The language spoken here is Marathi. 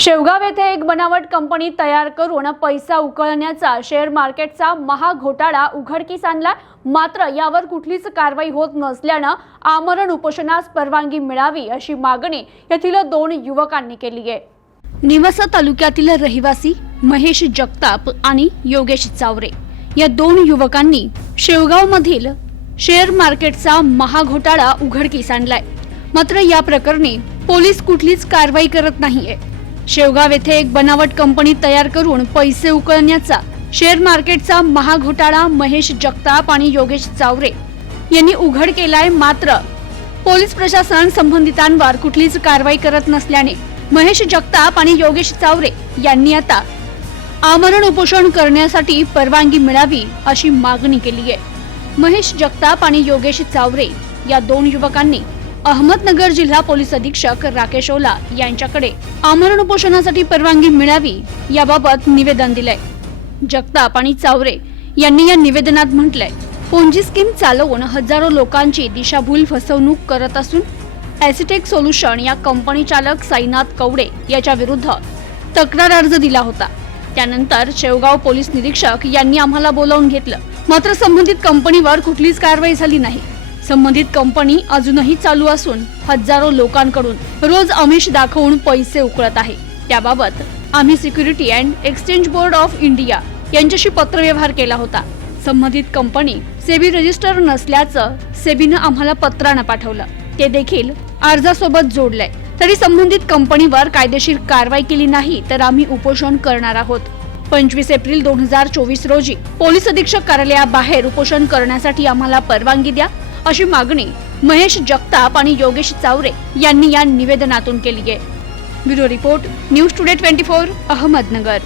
शेवगाव येथे एक बनावट कंपनी तयार करून पैसा उकळण्याचा शेअर मार्केटचा महाघोटाळा उघडकीस आणला. मात्र यावर कुठलीच कारवाई होत नसल्यानं आमरण उपोषणास परवानगी मिळावी अशी मागणी येथील दोन युवकांनी केली आहे. निवसा तालुक्यातील रहिवासी महेश जगताप आणि योगेश चावरे या दोन युवकांनी शेवगावमधील शेअर मार्केटचा महाघोटाळा उघडकीस आणलाय. मात्र या प्रकरणी पोलीस कुठलीच कारवाई करत नाहीये. शेवगाव येथे एक बनावट कंपनी तयार करून पैसे उकळण्याचा शेअर मार्केटचा महाघोटाळा महेश जगताप आणि योगेश चावरे यांनी उघड केलाय मात्र पोलीस प्रशासन संबंधितांवर कुठलीच कारवाई करत नसल्याने महेश जगताप आणि योगेश चावरे यांनी आता आमरण उपोषण करण्यासाठी परवानगी मिळावी अशी मागणी केली आहे. महेश जगताप आणि योगेश चावरे या दोन युवकांनी अहमदनगर जिल्हा पोलीस अधीक्षक राकेश ओला यांच्याकडे आमरण उपोषणासाठी परवानगी मिळावी याबाबत निवेदन दिलंय. जगताप आणि चावरे यांनी या निवेदनात म्हटलंय पोंजी स्कीम चालवून हजारो लोकांची दिशाभूल फसवणूक करत असून ॲसिटेक सोल्युशन या कंपनी चालक साईनाथ कवडे याच्या विरुद्ध तक्रार अर्ज दिला होता. त्यानंतर शेवगाव पोलीस निरीक्षक यांनी आम्हाला बोलावून घेतलं. मात्र संबंधित कंपनीवर कुठलीच कारवाई झाली नाही. संबंधित कंपनी अजूनही चालू असून हजारो लोकांकडून रोज अमिष दाखवून पैसे उकळत आहे. त्याबाबत आम्ही security and exchange board of India यांच्याशी पत्रव्यवहार केला होता. संबंधित कंपनी सेबी रजिस्टर नसल्याचं सेबीनं आम्हाला पत्रानं पाठवलं. ते देखील अर्जासोबत जोडलंय. तरी संबंधित कंपनीवर कायदेशीर कारवाई केली नाही तर आम्ही उपोषण करणार आहोत. पंचवीस एप्रिल दोन हजार चोवीस रोजी पोलीस अधीक्षक कार्यालयाबाहेर उपोषण करण्यासाठी आम्हाला परवानगी द्या. अशी मागणी महेश जगताप आणि योगेश चावरे यांनी या निवेदनातून केली आहे. Bureau report news today twenty four Ahmednagar.